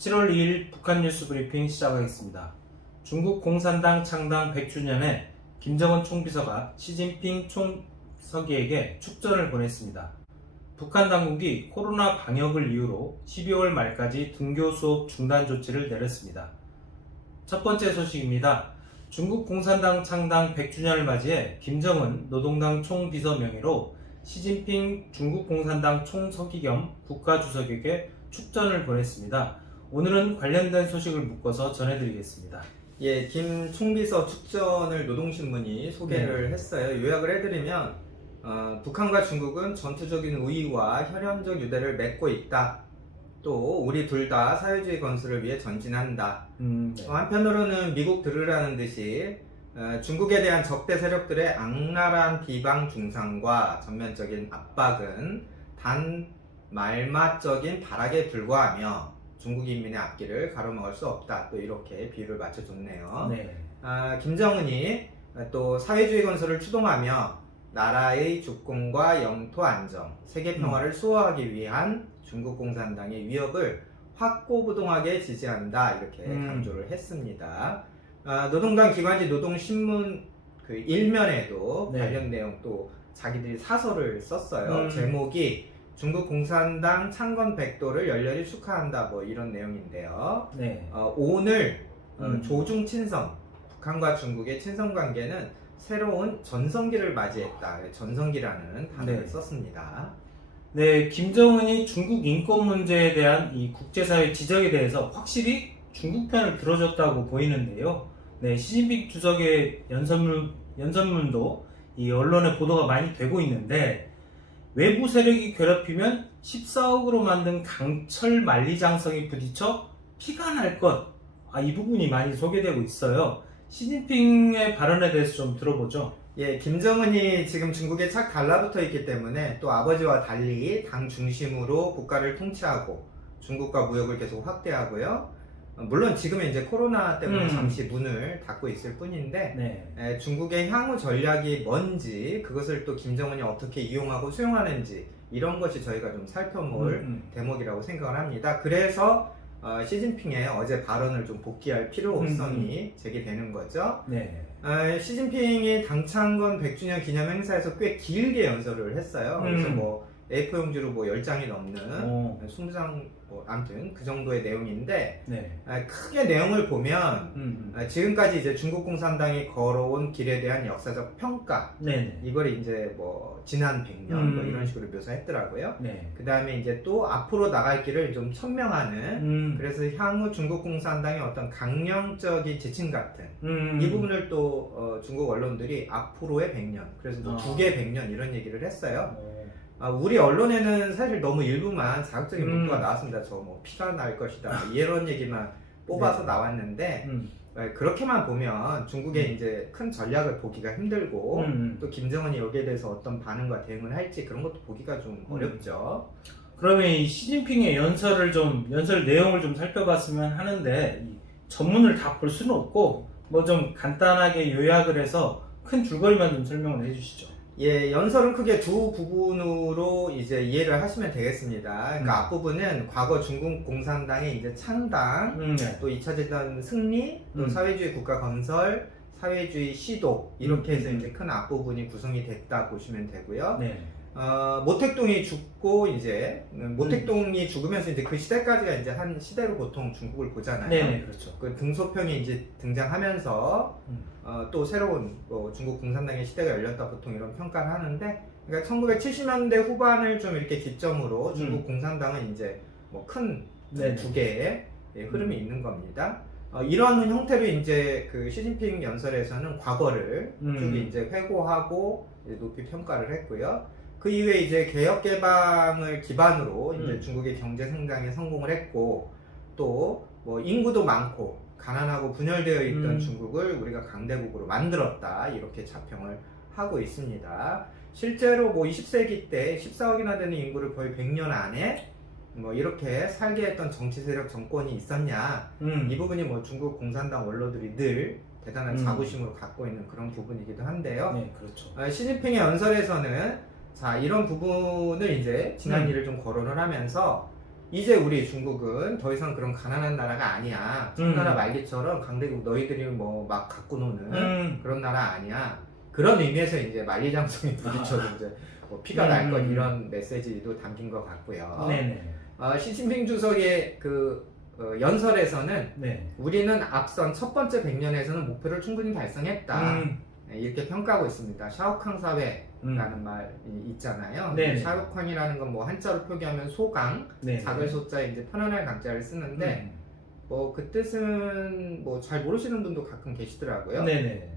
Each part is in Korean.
7월 2일 북한 뉴스 브리핑 시작하겠습니다. 중국 공산당 창당 100주년에 김정은 총비서가 시진핑 총서기에게 축전을 보냈습니다. 북한 당국이 코로나 방역을 이유로 12월 말까지 등교 수업 중단 조치를 내렸습니다. 첫 번째 소식입니다. 중국 공산당 창당 100주년을 맞이해 김정은 노동당 총비서 명의로 시진핑 중국 공산당 총서기 겸 국가주석에게 축전을 보냈습니다. 오늘은 관련된 소식을 묶어서 전해드리겠습니다. 예, 김 총비서 축전을 노동신문이 소개를 했어요. 요약을 해드리면 북한과 중국은 전투적인 우위와 혈연적 유대를 맺고 있다. 또 우리 둘 다 사회주의 건설을 위해 전진한다. 한편으로는 미국 들으라는 듯이 중국에 대한 적대 세력들의 악랄한 비방 중상과 전면적인 압박은 단 말맛적인 발악에 불과하며 중국 인민의 앞길을 가로막을 수 없다. 또 이렇게 비유를 맞춰줬네요. 김정은이 또 사회주의 건설을 추동하며 나라의 주권과 영토 안정, 세계 평화를 수호하기 위한 중국 공산당의 위협을 확고부동하게 지지한다. 이렇게 강조를 했습니다. 노동당 기관지 노동신문 그 일면에도 관련 내용 또 자기들이 사설을 썼어요. 제목이 중국 공산당 창건 100도를 열렬히 축하한다, 뭐 이런 내용인데요. 오늘 조중 친선, 북한과 중국의 친선 관계는 새로운 전성기를 맞이했다. 전성기라는 단어를 썼습니다. 김정은이 중국 인권 문제에 대한 이 국제사회 지적에 대해서 확실히 중국 편을 들어줬다고 보이는데요. 시진핑 주석의 연설문도 이 언론에 보도가 많이 되고 있는데, 외부 세력이 괴롭히면 14억으로 만든 강철 만리장성이 부딪혀 피가 날 것. 이 부분이 많이 소개되고 있어요. 시진핑의 발언에 대해서 좀 들어보죠. 예, 김정은이 지금 중국에 착 달라붙어 있기 때문에 또 아버지와 달리 당 중심으로 국가를 통치하고 중국과 무역을 계속 확대하고요. 물론 지금은 이제 코로나 때문에 잠시 문을 닫고 있을 뿐인데 중국의 향후 전략이 뭔지, 그것을 또 김정은이 어떻게 이용하고 수용하는지, 이런 것이 저희가 좀 살펴볼 대목이라고 생각을 합니다. 그래서 시진핑의 어제 발언을 좀 복귀할 필요성이 제기되는 거죠. 시진핑이 당창건 100주년 기념 행사에서 꽤 길게 연설을 했어요. 그래서 뭐 A4용지로 뭐 10장이 넘는 20장, 아무튼 그 정도의 내용인데, 크게 내용을 보면 지금까지 이제 중국 공산당이 걸어온 길에 대한 역사적 평가, 이걸 이제 뭐 지난 100년 뭐 이런 식으로 묘사했더라고요. 그 다음에 이제 또 앞으로 나갈 길을 좀 천명하는, 그래서 향후 중국 공산당의 어떤 강령적인 지침 같은 이 부분을 또 중국 언론들이 앞으로의 100년, 그래서 뭐 2개 100년 이런 얘기를 했어요. 우리 언론에는 사실 너무 일부만 자극적인 문구가 나왔습니다. 저 뭐 피가 날 것이다, 이런 얘기만 뽑아서 나왔는데, 그렇게만 보면 중국의 이제 큰 전략을 보기가 힘들고, 또 김정은이 여기에 대해서 어떤 반응과 대응을 할지, 그런 것도 보기가 좀 어렵죠. 그러면 이 시진핑의 연설 내용을 좀 살펴봤으면 하는데, 이 전문을 다 볼 수는 없고 뭐 좀 간단하게 요약을 해서 큰 줄거리만 좀 설명을 해주시죠. 예, 연설은 크게 두 부분으로 이제 이해를 하시면 되겠습니다. 그러니까 앞부분은 과거 중국 공산당의 이제 창당, 또 2차 대전 승리, 또 사회주의 국가 건설, 사회주의 시도, 이렇게 해서 이제 큰 앞부분이 구성이 됐다 보시면 되고요. 모택동이 죽고 이제 모택동이 죽으면서 이제 그 시대까지가 이제 한 시대로 보통 중국을 보잖아요. 그렇죠. 그 등소평이 이제 등장하면서 또 새로운 중국 공산당의 시대가 열렸다, 보통 이런 평가를 하는데, 그러니까 1970년대 후반을 좀 이렇게 기점으로 중국 공산당은 이제 뭐 큰 두 개의 흐름이 있는 겁니다. 이런 형태로 이제 그 시진핑 연설에서는 과거를 쭉 이제 회고하고 높이 평가를 했고요. 그 이후에 이제 개혁 개방을 기반으로 이제 중국의 경제 성장에 성공을 했고, 또 뭐 인구도 많고 가난하고 분열되어 있던 중국을 우리가 강대국으로 만들었다, 이렇게 자평을 하고 있습니다. 실제로 뭐 20세기 때 14억이나 되는 인구를 거의 100년 안에 뭐 이렇게 살게 했던 정치 세력 정권이 있었냐, 이 부분이 뭐 중국 공산당 원로들이 늘 대단한 자부심으로 갖고 있는 그런 부분이기도 한데요. 그렇죠. 시진핑의 연설에서는 자, 이런 부분을 이제 지난 일을 좀 거론을 하면서 이제 우리 중국은 더 이상 그런 가난한 나라가 아니야. 청나라 말기처럼 강대국 너희들이 뭐 막 갖고 노는 그런 나라 아니야. 그런 의미에서 이제 만리장성이 부딪혀도 이제 뭐 피가 날 것 이런 메시지도 담긴 것 같고요. 네네. 시진핑 주석의 그 연설에서는 네. 우리는 앞선 첫 번째 100년에서는 목표를 충분히 달성했다. 네, 이렇게 평가하고 있습니다. 샤오캉 사회라는 말이 있잖아요. 네네. 샤오캉이라는 건 뭐 한자로 표기하면 소강, 네네. 작을 소자에 이제 편안할 강자를 쓰는데 뭐 그 뜻은 뭐 잘 모르시는 분도 가끔 계시더라고요. 네네.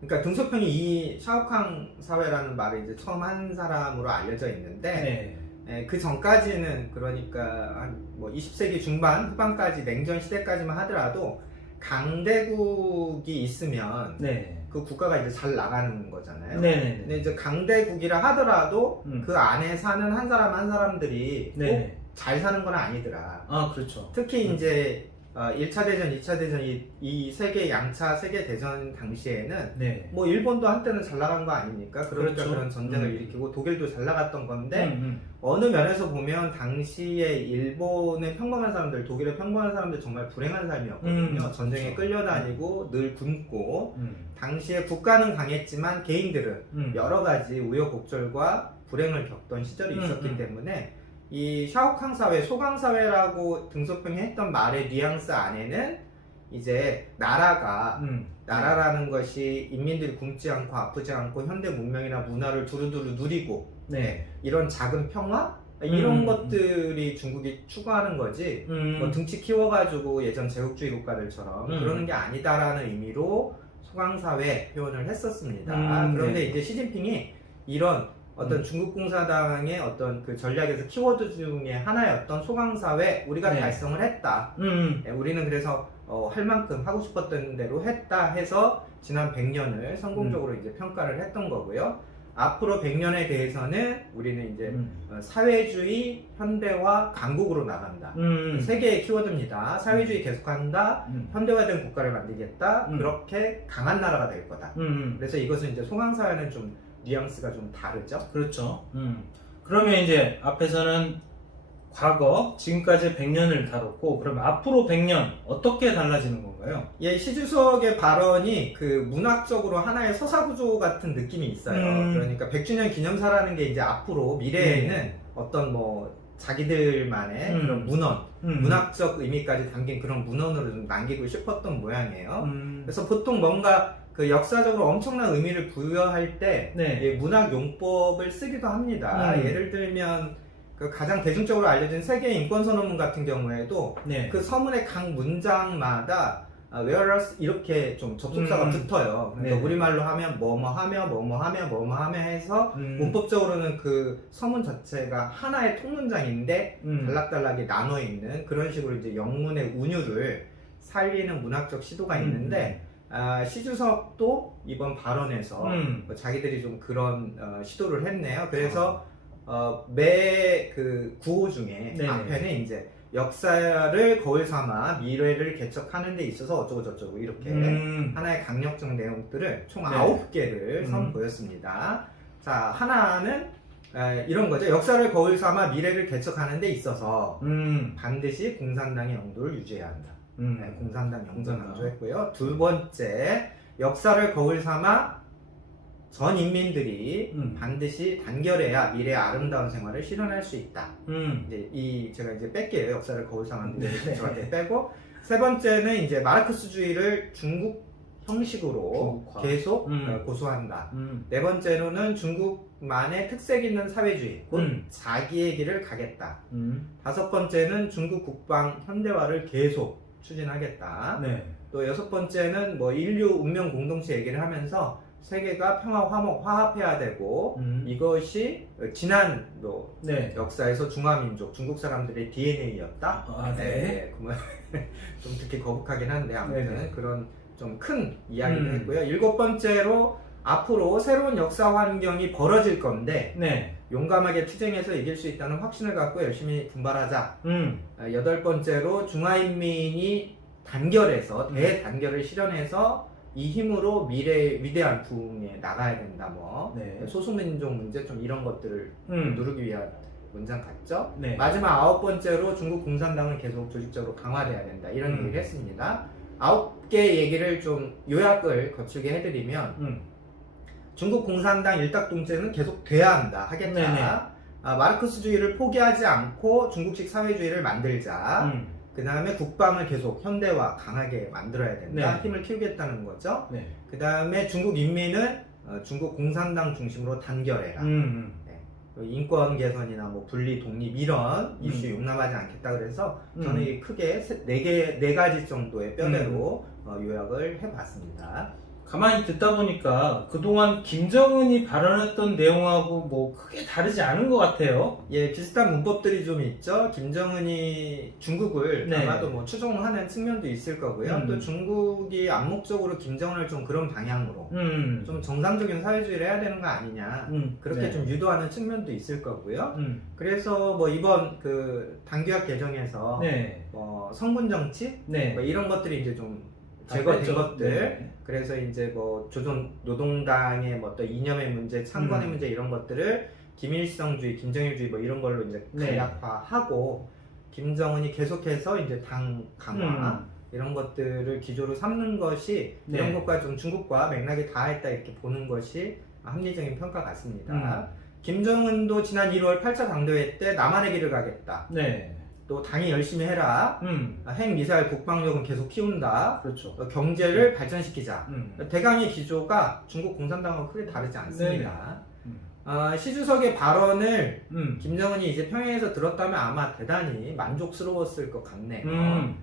그러니까 등소평이 이 샤오캉 사회라는 말을 이제 처음 한 사람으로 알려져 있는데 네. 그 전까지는 그러니까 한 뭐 20세기 중반 후반까지 냉전 시대까지만 하더라도 강대국이 있으면 네. 그 국가가 이제 잘 나가는 거잖아요. 네네. 근데 이제 강대국이라 하더라도 그 안에 사는 한 사람 한 사람들이 네. 꼭 잘 사는 건 아니더라. 아, 그렇죠. 특히 이제 1차 대전, 2차 대전 이 세계 양차 세계 대전 당시에는 네. 뭐 일본도 한때는 잘 나간 거 아닙니까? 그러니까 그렇죠. 그런 전쟁을 일으키고 독일도 잘 나갔던 건데 어느 면에서 보면 당시에 일본의 평범한 사람들, 독일의 평범한 사람들 정말 불행한 삶이었거든요. 전쟁에 그렇죠. 끌려다니고 늘 굶고 당시에 국가는 강했지만 개인들은 여러 가지 우여곡절과 불행을 겪던 시절이 있었기 때문에 이 샤오캉 사회, 소강 사회라고 등소평이 했던 말의 뉘앙스 안에는 이제 나라라는 것이 인민들이 굶지 않고 아프지 않고 현대 문명이나 문화를 두루두루 누리고 네. 이런 작은 평화 이런 것들이 중국이 추구하는 거지 뭐 등치 키워가지고 예전 제국주의 국가들처럼 그러는 게 아니다라는 의미로 소강사회 표현을 했었습니다. 그런데 네. 이제 시진핑이 이런 어떤 중국 공산당의 어떤 그 전략에서 키워드 중에 하나였던 소강사회 우리가 네. 달성을 했다. 네, 우리는 그래서 할 만큼 하고 싶었던 대로 했다 해서 지난 100년을 성공적으로 이제 평가를 했던 거고요. 앞으로 100년에 대해서는 우리는 이제 사회주의, 현대화, 강국으로 나간다. 세 개의 키워드입니다. 사회주의 계속한다, 현대화된 국가를 만들겠다, 그렇게 강한 나라가 될 거다. 그래서 이것은 이제 소강사회는 좀 뉘앙스가 좀 다르죠. 그렇죠. 그러면 이제 앞에서는 과거, 지금까지 100년을 다뤘고, 그럼 앞으로 100년 어떻게 달라지는 건가요? 예, 시주석의 발언이 그 문학적으로 하나의 서사구조 같은 느낌이 있어요. 그러니까 100주년 기념사라는 게 이제 앞으로 미래에는 어떤 뭐 자기들만의 그런 문헌, 문학적 의미까지 담긴 그런 문헌으로 좀 남기고 싶었던 모양이에요. 그래서 보통 뭔가 그 역사적으로 엄청난 의미를 부여할 때 예, 문학 용법을 쓰기도 합니다. 예를 들면 그 가장 대중적으로 알려진 세계 인권선언문 같은 경우에도 그 서문의 각 문장마다 whereas 이렇게 좀 접속사가 붙어요. 그러니까 우리말로 하면 뭐뭐 하며 뭐뭐 하며 뭐뭐 하며 해서 문법적으로는 그 서문 자체가 하나의 통문장인데 단락단락이 나눠 있는 그런 식으로 이제 영문의 운율을 살리는 문학적 시도가 있는데 시주석도 이번 발언에서 자기들이 좀 그런 시도를 했네요. 그래서 매 그 구호 중에 앞에는 이제 역사를 거울 삼아 미래를 개척하는 데 있어서 어쩌고 저쩌고 이렇게 하나의 강력적 내용들을 총 9개를 선보였습니다. 자, 하나는 이런 거죠. 역사를 거울 삼아 미래를 개척하는 데 있어서 반드시 공산당의 영도를 유지해야 한다. 공산당 영도 강조했고요. 두 번째, 역사를 거울 삼아 전 인민들이 반드시 단결해야 미래의 아름다운 생활을 실현할 수 있다. 이제 제가 이제 뺄게요. 역사를 거울 삼아 미래를 개척할 때 빼고. 세 번째는 이제 마르크스주의를 중국 형식으로 계속 고수한다. 네 번째로는 중국만의 특색 있는 사회주의, 곧 자기의 길을 가겠다. 다섯 번째는 중국 국방 현대화를 계속 추진하겠다. 또 여섯 번째는 뭐 인류 운명 공동체 얘기를 하면서 세계가 평화, 화목, 화합해야 되고 이것이 지난 역사에서 중화민족, 중국 사람들의 DNA였다. 좀 듣기 거북하긴 한데 아무튼 그런 좀 큰 이야기를 했고요. 일곱 번째로 앞으로 새로운 역사 환경이 벌어질 건데 용감하게 투쟁해서 이길 수 있다는 확신을 갖고 열심히 분발하자. 여덟 번째로 중화인민이 단결해서 대단결을 실현해서 이 힘으로 미래의 위대한 부흥에 나가야 된다. 뭐 소수민족 문제 좀 이런 것들을 누르기 위한 문장 같죠? 네. 마지막 9번째로 중국 공산당은 계속 조직적으로 강화돼야 된다. 이런 얘기를 했습니다. 9개 얘기를 좀 요약을 거칠게 해드리면 중국 공산당 일당통제는 계속 돼야 한다. 하겠다. 네네. 마르크스주의를 포기하지 않고 중국식 사회주의를 만들자. 그 다음에 국방을 계속 현대화 강하게 만들어야 된다. 네. 힘을 키우겠다는 거죠. 네. 그 다음에 중국 인민은 중국 공산당 중심으로 단결해라. 인권 개선이나 뭐 분리 독립 이런 이슈 용납하지 않겠다 그래서 저는 이 크게 네 가지 정도의 뼈대로 요약을 해봤습니다. 가만히 듣다 보니까 그동안 김정은이 발언했던 내용하고 뭐 크게 다르지 않은 것 같아요. 예, 비슷한 문법들이 좀 있죠. 김정은이 중국을 네. 아마도 뭐 추종하는 측면도 있을 거고요. 또 중국이 암묵적으로 김정은을 좀 그런 방향으로 좀 정상적인 사회주의를 해야 되는 거 아니냐 그렇게 네. 좀 유도하는 측면도 있을 거고요. 그래서 뭐 이번 그 당규약 개정에서 네. 성분 정치 네. 뭐 이런 것들이 이제 좀 제거된 것들. 네. 그래서 이제 뭐 조선 노동당의 뭐 또 이념의 문제, 창건의 문제 이런 것들을 김일성주의, 김정일주의 뭐 이런 걸로 이제 네. 간략화하고 김정은이 계속해서 이제 당 강화 이런 것들을 기조로 삼는 것이 네. 이런 것과 좀 중국과 맥락이 닿아있다 이렇게 보는 것이 합리적인 평가 같습니다. 김정은도 지난 1월 8차 당대회 때 남한의 길을 가겠다. 네. 또 당이 열심히 해라. 핵미사일 국방력은 계속 키운다. 그렇죠. 경제를 발전시키자. 음. 대강의 기조가 중국 공산당하고 크게 다르지 않습니다. 네네. 시주석의 발언을 김정은이 이제 평양에서 들었다면 아마 대단히 만족스러웠을 것 같네요.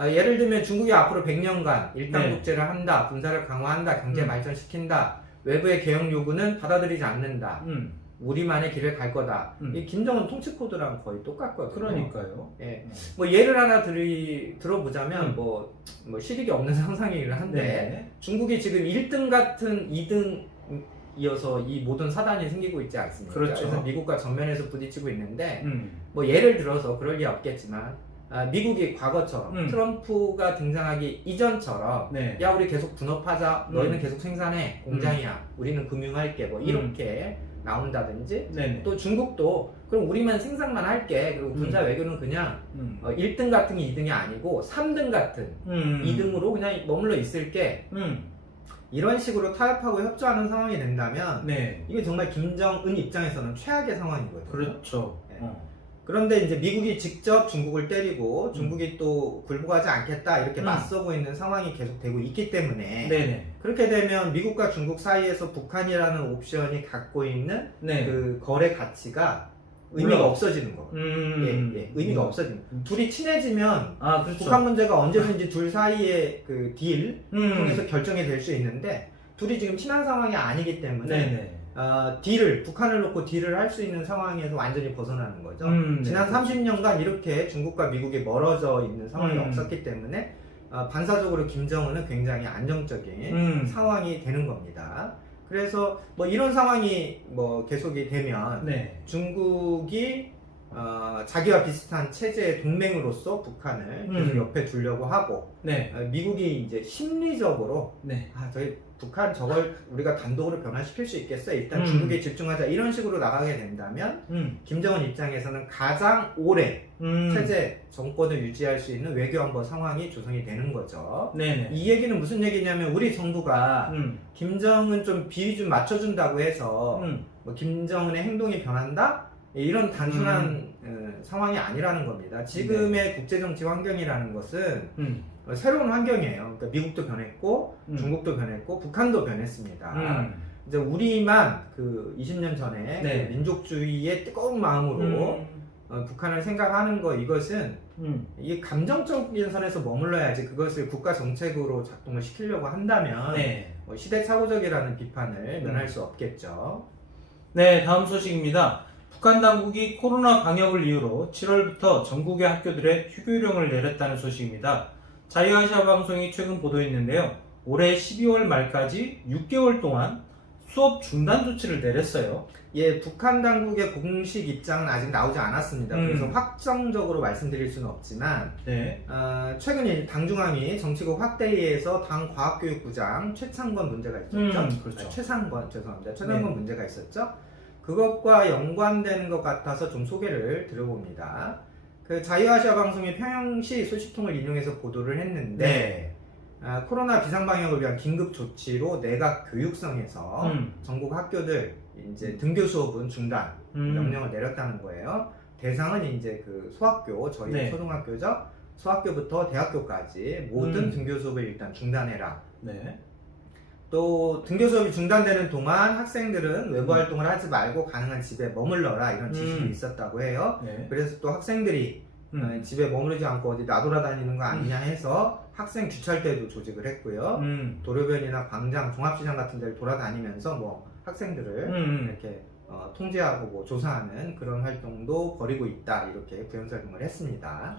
예를 들면 중국이 앞으로 100년간 일당 독재를 한다, 군사를 강화한다, 경제 발전시킨다, 외부의 개혁 요구는 받아들이지 않는다. 우리만의 길을 갈 거다. 이 김정은 통치 코드랑 거의 똑같거든요. 그러니까요. 예. 뭐 예를 하나 들어보자면 뭐 실익이 없는 상상이긴 한데 네. 중국이 지금 1등 같은 2등이어서 이 모든 사단이 생기고 있지 않습니까? 그렇죠. 그래서 미국과 전면에서 부딪히고 있는데 음. 뭐 예를 들어서 그럴 리 없겠지만 미국이 과거처럼 트럼프가 등장하기 이전처럼 네. 야 우리 계속 분업하자 너희는 계속 생산해 공장이야 우리는 금융할게 뭐 이렇게 나온다든지 네네. 또 중국도 그럼 우리만 생산만 할게 그리고 군사 외교는 그냥 1등 같은 게 2등이 아니고 3등 같은 2등으로 그냥 머물러 있을게 이런 식으로 타협하고 협조하는 상황이 된다면 네. 이게 정말 김정은 입장에서는 최악의 상황이거든요. 그렇죠. 네. 그런데 이제 미국이 직접 중국을 때리고 중국이 또 굴복하지 않겠다 이렇게 맞서고 있는 상황이 계속되고 있기 때문에 네네. 그렇게 되면 미국과 중국 사이에서 북한이라는 옵션이 갖고 있는 네. 그 거래 가치가 의미가 없어지는 거. 의미가 없어지는 거. 둘이 친해지면 그렇죠. 북한 문제가 언제든지 둘 사이의 그 딜 통해서 결정이 될 수 있는데 둘이 지금 친한 상황이 아니기 때문에 네네. 북한을 놓고 딜을 할 수 있는 상황에서 완전히 벗어나는 거죠. 지난 네. 30년간 이렇게 중국과 미국이 멀어져 있는 상황이 없었기 때문에 반사적으로 김정은은 굉장히 안정적인 상황이 되는 겁니다. 그래서 뭐 이런 상황이 뭐 계속이 되면 네. 중국이 자기와 비슷한 체제의 동맹으로서 북한을 계속 옆에 두려고 하고 네. 미국이 이제 심리적으로 네. 저희 북한 저걸 우리가 단독으로 변화시킬 수 있겠어 일단 중국에 집중하자 이런 식으로 나가게 된다면 김정은 입장에서는 가장 오래 체제 정권을 유지할 수 있는 외교안보 상황이 조성이 되는 거죠. 네네. 이 얘기는 무슨 얘기냐면 우리 정부가 김정은 좀 비위 좀 맞춰준다고 해서 뭐 김정은의 행동이 변한다? 이런 단순한 상황이 아니라는 겁니다. 지금의 국제정치 환경이라는 것은 새로운 환경이에요. 그러니까 미국도 변했고 중국도 변했고 북한도 변했습니다. 이제 우리만 그 20년 전에 네. 그 민족주의의 뜨거운 마음으로 북한을 생각하는 거 이것은 이게 감정적인 선에서 머물러야지 그것을 국가 정책으로 작동을 시키려고 한다면 네. 뭐 시대착오적이라는 비판을 면할 수 없겠죠. 네, 다음 소식입니다. 북한 당국이 코로나 방역을 이유로 7월부터 전국의 학교들에 휴교령을 내렸다는 소식입니다. 자유아시아 방송이 최근 보도했는데요. 올해 12월 말까지 6개월 동안 수업 중단 조치를 내렸어요. 예, 북한 당국의 공식 입장은 아직 나오지 않았습니다. 그래서 확정적으로 말씀드릴 수는 없지만 네. 최근에 당중앙위 정치국 확대회에서 당 과학교육부장 최창건 문제가 있었죠. 그렇죠. 최상건 죄송합니다. 네. 최상건 문제가 있었죠. 그것과 연관되는 것 같아서 좀 소개를 드려봅니다. 그 자유아시아 방송이 평양시 소식통을 인용해서 보도를 했는데 코로나 비상방역을 위한 긴급 조치로 내각 교육청에서 전국 학교들 이제 등교 수업은 중단 명령을 내렸다는 거예요. 대상은 이제 그 소학교, 저희 네. 초등학교죠. 소학교부터 대학교까지 모든 등교 수업을 일단 중단해라. 네. 또 등교 수업이 중단되는 동안 학생들은 외부 활동을 하지 말고 가능한 집에 머물러라 이런 지시도 있었다고 해요. 네. 그래서 또 학생들이 집에 머무르지 않고 어디 나돌아다니는 거 아니냐 해서 학생 규찰대도 조직을 했고요. 도로변이나 광장, 종합시장 같은 데를 돌아다니면서 뭐 학생들을 이렇게 통제하고 뭐 조사하는 그런 활동도 벌이고 있다 이렇게 부연 설명을 했습니다.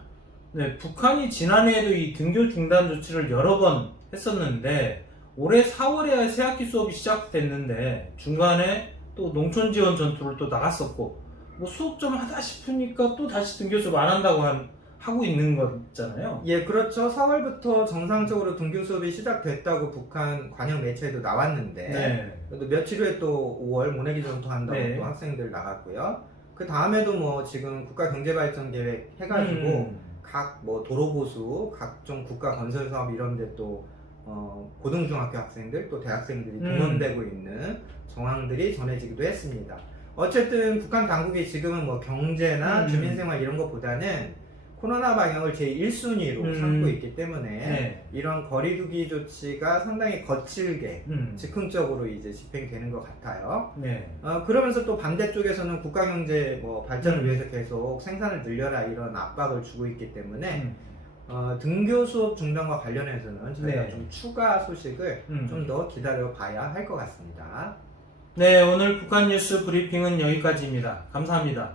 네, 북한이 지난해에도 이 등교 중단 조치를 여러 번 했었는데 올해 4월에 새학기 수업이 시작됐는데 중간에 또 농촌 지원 전투를 또 나갔었고 뭐 수업 좀 하다 싶으니까 또 다시 등교 수업 안 한다고 하고 있는 거잖아요. 예, 그렇죠. 4월부터 정상적으로 등교 수업이 시작됐다고 북한 관영 매체에도 나왔는데 네. 또 며칠 후에 또 5월 모내기 전투 한다고 네. 또 학생들 나갔고요. 그 다음에도 뭐 지금 국가경제발전 계획 해가지고 각 뭐 도로보수, 각종 국가 건설 사업 이런데 또 고등중학교 학생들 또 대학생들이 동원되고 있는 정황들이 전해지기도 했습니다. 어쨌든 북한 당국이 지금은 뭐 경제나 주민생활 이런 것보다는 코로나 방역을 제1순위로 삼고 있기 때문에 네. 이런 거리두기 조치가 상당히 거칠게 즉흥적으로 이제 집행되는 것 같아요. 네. 그러면서 또 반대쪽에서는 국가경제 뭐 발전을 위해서 계속 생산을 늘려라 이런 압박을 주고 있기 때문에 등교 수업 중단과 관련해서는 저희가 네. 좀 추가 소식을 좀 더 기다려 봐야 할 것 같습니다. 네, 오늘 북한 뉴스 브리핑은 여기까지입니다. 감사합니다.